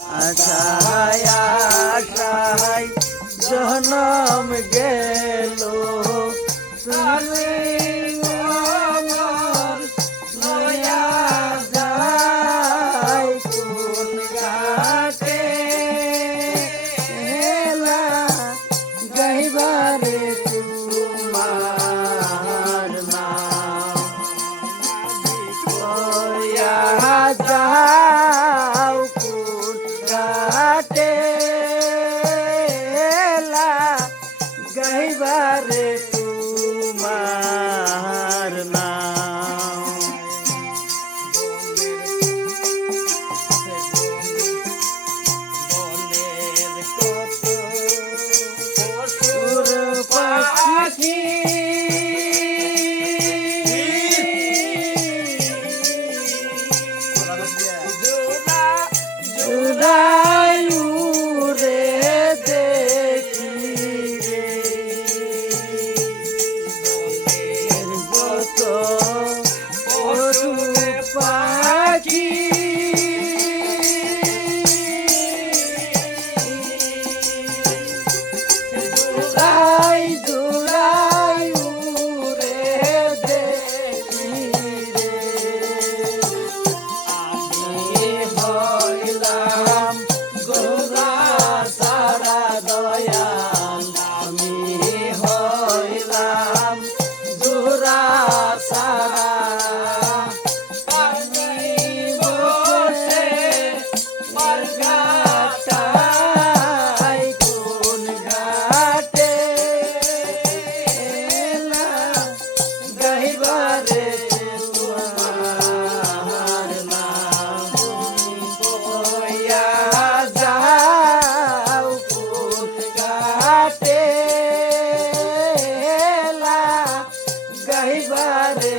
আশায় আশায় জনম গেল তুমি আমার লয়া যায় কোন ঘাটে হেলা গাইবারে তোমার নাম লয়া যাও কোন ঘাটে হেলা গাইবারে তোমার নাম বনের কত পশুর পাখি জুড়াই উড়ে দেখি রে কত পশু পাখি জুড়াই জুড়াই উড়ে দেখি রে আমি হইলাম গোরা সারা দয়াল আমি হইলাম গোরা সারা আমি বসে মার্ঘাটায় কোন ঘাটে এলা গাইবারে তোমার নাম কইয়া যাও কোন ঘাটে এলা গাইবারে